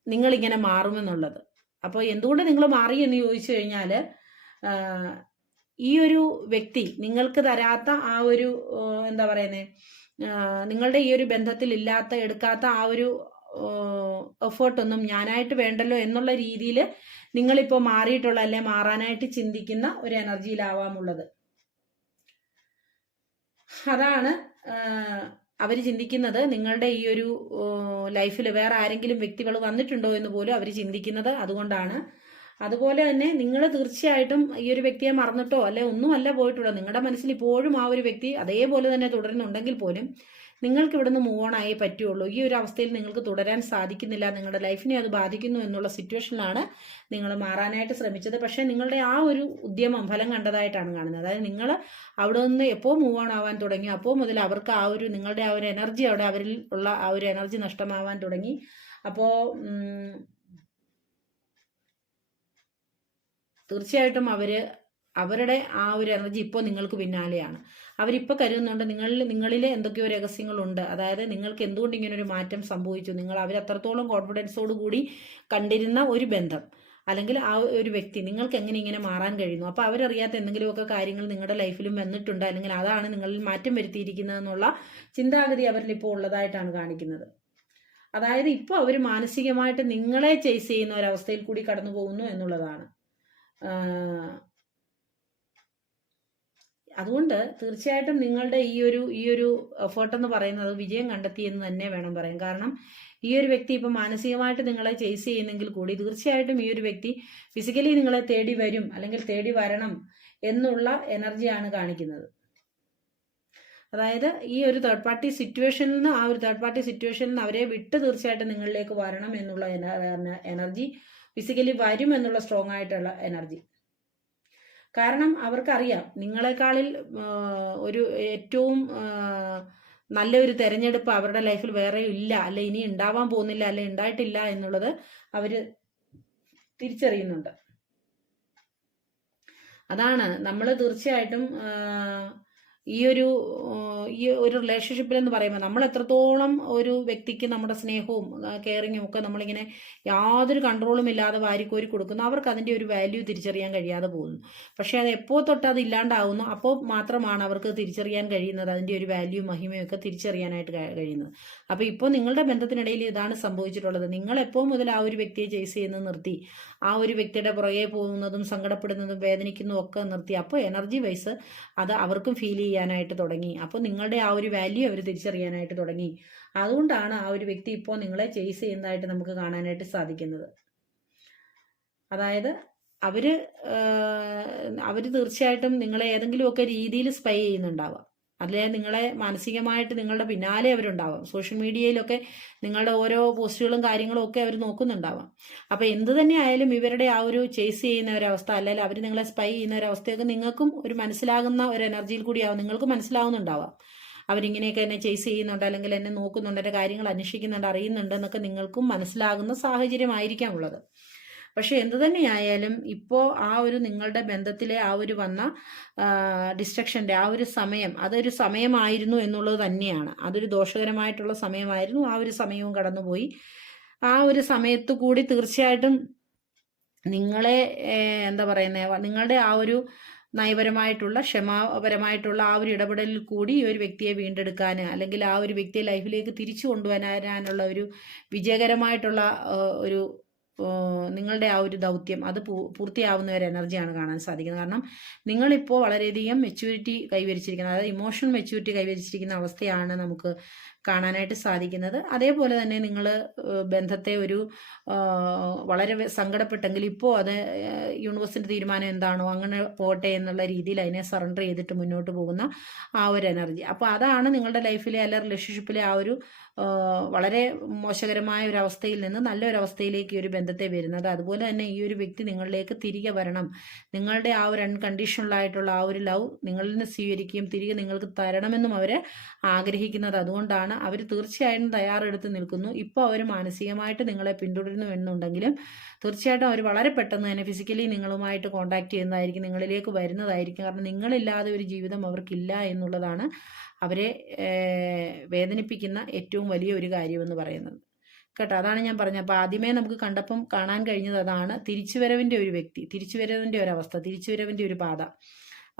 നിങ്ങളിങ്ങനെ മാറുമെന്നുള്ളത്. അപ്പോൾ എന്തുകൊണ്ട് നിങ്ങൾ മാറി എന്ന് ചോദിച്ചു കഴിഞ്ഞാൽ ഈ ഒരു വ്യക്തി നിങ്ങൾക്ക് തരാത്ത ആ ഒരു എന്താ പറയുന്നത് നിങ്ങളുടെ ഈ ഒരു ബന്ധത്തിൽ ഇല്ലാത്ത എടുക്കാത്ത ആ ഒരു എഫേർട്ടൊന്നും ഞാനായിട്ട് വേണ്ടല്ലോ എന്നുള്ള രീതിയിൽ നിങ്ങളിപ്പോൾ മാറിയിട്ടുള്ള അല്ലെ മാറാനായിട്ട് ചിന്തിക്കുന്ന ഒരു എനർജിയിലാവാമുള്ളത്. അതാണ് അവർ ചിന്തിക്കുന്നത്. നിങ്ങളുടെ ഈ ഒരു ലൈഫിൽ വേറെ ആരെങ്കിലും വ്യക്തികൾ വന്നിട്ടുണ്ടോ എന്ന് പോലും അവർ ചിന്തിക്കുന്നത് അതുകൊണ്ടാണ്. അതുപോലെ തന്നെ നിങ്ങൾ തീർച്ചയായിട്ടും ഈ ഒരു വ്യക്തിയെ മറന്നിട്ടോ അല്ലെ ഒന്നുമല്ല പോയിട്ടുള്ളത് നിങ്ങളുടെ മനസ്സിൽ ഇപ്പോഴും ആ ഒരു വ്യക്തി അതേപോലെ തന്നെ തുടരുന്നുണ്ടെങ്കിൽ പോലും നിങ്ങൾക്ക് ഇവിടുന്ന് മൂവ് ഓൺ ആയേ പറ്റുള്ളൂ. ഈ ഒരു അവസ്ഥയിൽ നിങ്ങൾക്ക് തുടരാൻ സാധിക്കുന്നില്ല. നിങ്ങളുടെ ലൈഫിനെ അത് ബാധിക്കുന്നു എന്നുള്ള സിറ്റുവേഷനിലാണ് നിങ്ങൾ മാറാനായിട്ട് ശ്രമിച്ചത്. പക്ഷേ നിങ്ങളുടെ ആ ഒരു ഉദ്യമം ഫലം കണ്ടതായിട്ടാണ് കാണുന്നത്. അതായത് നിങ്ങൾ അവിടെ നിന്ന് എപ്പോൾ മൂവ് ഓൺ ആവാൻ തുടങ്ങി അപ്പോൾ മുതൽ അവർക്ക് ആ ഒരു നിങ്ങളുടെ ആ ഒരു എനർജി അവിടെ അവരിൽ ഉള്ള ആ ഒരു എനർജി നഷ്ടമാവാൻ തുടങ്ങി. അപ്പോൾ തീർച്ചയായിട്ടും അവർ അവരുടെ ആ ഒരു എനർജി ഇപ്പോൾ നിങ്ങൾക്ക് പിന്നാലെയാണ്. അവരിപ്പോൾ കരുതുന്നുണ്ട് നിങ്ങളിൽ നിങ്ങളിലെ എന്തൊക്കെയോ രഹസ്യങ്ങളുണ്ട്. അതായത് നിങ്ങൾക്ക് എന്തുകൊണ്ട് ഇങ്ങനെ ഒരു മാറ്റം സംഭവിച്ചു? നിങ്ങൾ അവരത്രത്തോളം കോൺഫിഡൻസോട് കൂടി കണ്ടിരുന്ന ഒരു ബന്ധം അല്ലെങ്കിൽ ആ ഒരു വ്യക്തി നിങ്ങൾക്ക് എങ്ങനെ ഇങ്ങനെ മാറാൻ കഴിയുന്നു? അപ്പോൾ അവരറിയാത്ത എന്തെങ്കിലുമൊക്കെ കാര്യങ്ങൾ നിങ്ങളുടെ ലൈഫിലും വന്നിട്ടുണ്ട് അല്ലെങ്കിൽ അതാണ് നിങ്ങളിൽ മാറ്റം വരുത്തിയിരിക്കുന്നതെന്നുള്ള ചിന്താഗതി അവരിൽ ഇപ്പോൾ ഉള്ളതായിട്ടാണ് കാണിക്കുന്നത്. അതായത് ഇപ്പോൾ അവർ മാനസികമായിട്ട് നിങ്ങളെ ചേസ് ചെയ്യുന്ന ഒരവസ്ഥയിൽ കൂടി കടന്നു പോകുന്നു എന്നുള്ളതാണ്. അതുകൊണ്ട് തീർച്ചയായിട്ടും നിങ്ങളുടെ ഈ ഒരു ഈ ഒരു എഫേർട്ട് എന്ന് പറയുന്നത് വിജയം കണ്ടെത്തി എന്ന് തന്നെ വേണം പറയാൻ. കാരണം ഈ ഒരു വ്യക്തി ഇപ്പം മാനസികമായിട്ട് നിങ്ങളെ ചേസ് ചെയ്യുന്നെങ്കിൽ കൂടി തീർച്ചയായിട്ടും ഈ ഒരു വ്യക്തി ഫിസിക്കലി നിങ്ങളെ തേടി വരും അല്ലെങ്കിൽ തേടി വരണം എന്നുള്ള എനർജിയാണ് കാണിക്കുന്നത്. അതായത് ഈ ഒരു തേർഡ് പാർട്ടി സിറ്റുവേഷനിൽ നിന്ന് ആ ഒരു തേർഡ് പാർട്ടി സിറ്റുവേഷനിൽ നിന്ന് അവരെ വിട്ട് തീർച്ചയായിട്ടും നിങ്ങളിലേക്ക് വരണം എന്നുള്ള എനർജി ഫിസിക്കലി വരും എന്നുള്ള സ്ട്രോങ് ആയിട്ടുള്ള എനർജി കാരണം അവർക്കറിയാം നിങ്ങളെക്കാളിൽ ഒരു ഏറ്റവും നല്ലൊരു തെരഞ്ഞെടുപ്പ് അവരുടെ ലൈഫിൽ വേറെ ഇല്ല അല്ലെ ഇനി ഉണ്ടാവാൻ പോകുന്നില്ല അല്ലെ ഉണ്ടായിട്ടില്ല എന്നുള്ളത് അവർ തിരിച്ചറിയുന്നുണ്ട്. അതാണ് നമ്മൾ തീർച്ചയായിട്ടും ഈ ഒരു ഈ ഒരു റിലേഷൻഷിപ്പിൽ എന്ന് പറയുമ്പോൾ നമ്മൾ എത്രത്തോളം ഒരു വ്യക്തിക്ക് നമ്മുടെ സ്നേഹവും കെയറിങ്ങും ഒക്കെ നമ്മളിങ്ങനെ യാതൊരു കൺട്രോളും ഇല്ലാതെ വാരിക്കോരി കൊടുക്കുന്നു. അവർക്ക് അതിന്റെ ഒരു വാല്യൂ തിരിച്ചറിയാൻ കഴിയാതെ പോകുന്നു. പക്ഷേ അത് എപ്പോൾ തൊട്ട് അത് ഇല്ലാണ്ടാവുന്നു അപ്പോൾ മാത്രമാണ് അവർക്ക് തിരിച്ചറിയാൻ കഴിയുന്നത് അതിന്റെ ഒരു വാല്യൂ മഹിമയൊക്കെ തിരിച്ചറിയാനായിട്ട് കഴിയുന്നത്. അപ്പോൾ ഇപ്പോൾ നിങ്ങളുടെ ബന്ധത്തിനിടയിൽ ഇതാണ് സംഭവിച്ചിട്ടുള്ളത്. നിങ്ങൾ എപ്പോൾ മുതൽ ആ ഒരു വ്യക്തിയെ ചേസ് ചെയ്യുന്നത് നിർത്തി ആ ഒരു വ്യക്തിയുടെ പുറകെ പോകുന്നതും സങ്കടപ്പെടുന്നതും വേദനിക്കുന്നതും ഒക്കെ നിർത്തി അപ്പോൾ എനർജി വൈസ് അത് അവർക്കും ഫീൽ ചെയ്യാനായിട്ട് തുടങ്ങി. അപ്പോൾ നിങ്ങളുടെ ആ ഒരു വാല്യൂ അവർ തിരിച്ചറിയാനായിട്ട് തുടങ്ങി. അതുകൊണ്ടാണ് ആ ഒരു വ്യക്തി ഇപ്പോൾ നിങ്ങളെ ചേസ് ചെയ്യുന്നതായിട്ട് നമുക്ക് കാണാനായിട്ട് സാധിക്കുന്നത്. അതായത് അവർ അവർ തീർച്ചയായിട്ടും നിങ്ങളെ ഏതെങ്കിലുമൊക്കെ രീതിയിൽ സ്പൈ ചെയ്യുന്നുണ്ടാവാം. അതിലെ നിങ്ങളെ മാനസികമായിട്ട് നിങ്ങളുടെ പിന്നാലെ അവരുണ്ടാവാം. സോഷ്യൽ മീഡിയയിലൊക്കെ നിങ്ങളുടെ ഓരോ പോസ്റ്റുകളും കാര്യങ്ങളും ഒക്കെ അവർ നോക്കുന്നുണ്ടാവാം. അപ്പോൾ എന്ത് തന്നെ ആയാലും ഇവരുടെ ആ ഒരു ചേസ് ചെയ്യുന്ന ഒരവസ്ഥ അല്ലെങ്കിൽ അവർ നിങ്ങളെ സ്പൈ ചെയ്യുന്ന ഒരവസ്ഥയൊക്കെ നിങ്ങൾക്കും ഒരു മനസ്സിലാകുന്ന ഒരു എനർജിയിൽ കൂടിയാവും നിങ്ങൾക്ക് മനസ്സിലാവുന്നുണ്ടാവാം. അവരിങ്ങനെയൊക്കെ എന്നെ ചേസ് ചെയ്യുന്നുണ്ട് അല്ലെങ്കിൽ എന്നെ നോക്കുന്നുണ്ട് എന്റെ കാര്യങ്ങൾ അന്വേഷിക്കുന്നുണ്ട് അറിയുന്നുണ്ട് എന്നൊക്കെ നിങ്ങൾക്കും മനസ്സിലാകുന്ന സാഹചര്യമായിരിക്കാം ഉള്ളത്. പക്ഷെ എന്തു തന്നെയായാലും ഇപ്പോൾ ആ ഒരു നിങ്ങളുടെ ബന്ധത്തിലെ ആ ഒരു വന്ന ഡിസ്ട്രക്ഷന്റെ ആ ഒരു സമയം അതൊരു സമയമായിരുന്നു എന്നുള്ളത് തന്നെയാണ്. അതൊരു ദോഷകരമായിട്ടുള്ള സമയമായിരുന്നു. ആ ഒരു സമയവും കടന്നുപോയി. ആ ഒരു സമയത്ത് കൂടി തീർച്ചയായിട്ടും നിങ്ങളെ എന്താ പറയുന്നത് നിങ്ങളുടെ ആ ഒരു നയപരമായിട്ടുള്ള ക്ഷമാപരമായിട്ടുള്ള ആ ഒരു ഇടപെടലിൽ കൂടി ഈ ഒരു വ്യക്തിയെ വീണ്ടെടുക്കാൻ അല്ലെങ്കിൽ ആ ഒരു വ്യക്തിയെ ലൈഫിലേക്ക് തിരിച്ചു കൊണ്ടുവരാനുള്ള ഒരു വിജയകരമായിട്ടുള്ള ഒരു നിങ്ങളുടെ ആ ഒരു ദൗത്യം അത് പൂർത്തിയാവുന്ന ഒരു എനർജിയാണ് കാണാൻ സാധിക്കുന്നത്. കാരണം നിങ്ങളിപ്പോൾ വളരെയധികം മെച്യൂരിറ്റി കൈവരിച്ചിരിക്കുന്നത് അതായത് ഇമോഷണൽ മെച്യൂരിറ്റി കൈവരിച്ചിരിക്കുന്ന അവസ്ഥയാണ് നമുക്ക് കാണാനായിട്ട് സാധിക്കുന്നത്. അതേപോലെ തന്നെ നിങ്ങൾ ബന്ധത്തെ ഒരു വളരെ സങ്കടപ്പെട്ടെങ്കിൽ ഇപ്പോൾ അത് യൂണിവേഴ്സിന്റെ തീരുമാനം എന്താണോ അങ്ങനെ പോട്ടെ എന്നുള്ള രീതിയിൽ അതിനെ സറണ്ടർ ചെയ്തിട്ട് മുന്നോട്ട് പോകുന്ന ആ ഒരു എനർജി അപ്പോൾ അതാണ് നിങ്ങളുടെ ലൈഫിലെ അല്ല റിലേഷൻഷിപ്പിലെ ആ ഒരു വളരെ മോശകരമായ ഒരു അവസ്ഥയിൽ നിന്ന് നല്ലൊരവസ്ഥയിലേക്ക് ഈ ഒരു ബന്ധത്തെ വരുന്നത്. അതുപോലെ തന്നെ ഈ ഒരു വ്യക്തി നിങ്ങളിലേക്ക് തിരികെ വരണം. നിങ്ങളുടെ ആ ഒരു അൺകണ്ടീഷണലായിട്ടുള്ള ആ ഒരു ലവ് നിങ്ങളിൽ നിന്ന് സ്വീകരിക്കുകയും തിരികെ നിങ്ങൾക്ക് തരണമെന്നും അവർ ആഗ്രഹിക്കുന്നത്. അതുകൊണ്ടാണ് അവർ തീർച്ചയായും തയ്യാറെടുത്ത് നിൽക്കുന്നു. ഇപ്പോൾ അവർ മാനസികമായിട്ട് നിങ്ങളെ പിന്തുടരുന്നു എന്നുണ്ടെങ്കിലും തീർച്ചയായിട്ടും അവർ വളരെ പെട്ടെന്ന് തന്നെ ഫിസിക്കലി നിങ്ങളുമായിട്ട് കോണ്ടാക്ട് ചെയ്യുന്നതായിരിക്കും നിങ്ങളിലേക്ക് വരുന്നതായിരിക്കും. കാരണം നിങ്ങളില്ലാതെ ഒരു ജീവിതം അവർക്കില്ല എന്നുള്ളതാണ് അവരെ വേദനിപ്പിക്കുന്ന ഏറ്റവും വലിയ ഒരു കാര്യമെന്ന് പറയുന്നത്. കേട്ടോ? അതാണ് ഞാൻ പറഞ്ഞത്. അപ്പോൾ ആദ്യമേ നമുക്ക് കണ്ടപ്പം കാണാൻ കഴിഞ്ഞത് അതാണ് തിരിച്ചുവരവിന്റെ ഒരു വ്യക്തി തിരിച്ചുവരവിന്റെ ഒരവസ്ഥ തിരിച്ചുവരവിന്റെ ഒരു പാത.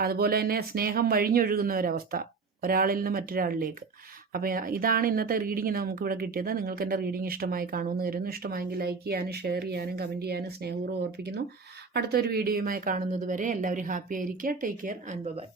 അതുപോലെ തന്നെ സ്നേഹം വഴിഞ്ഞൊഴുകുന്ന ഒരവസ്ഥ ഒരാളിൽ നിന്ന് മറ്റൊരാളിലേക്ക്. അപ്പോൾ ഇതാണ് ഇന്നത്തെ റീഡിംഗ് നമുക്കിവിടെ കിട്ടിയത്. നിങ്ങൾക്ക് എന്റെ റീഡിംഗ് ഇഷ്ടമായി കാണുമെന്ന് കരുതുന്നു. ഇഷ്ടമായെങ്കിൽ ലൈക്ക് ചെയ്യാനും ഷെയർ ചെയ്യാനും കമന്റ് ചെയ്യാനും സ്നേഹപൂർവം ഓർപ്പിക്കുന്നു. അടുത്തൊരു വീഡിയോയുമായി കാണുന്നത് വരെ എല്ലാവരും ഹാപ്പി ആയിരിക്കുക. Take care and by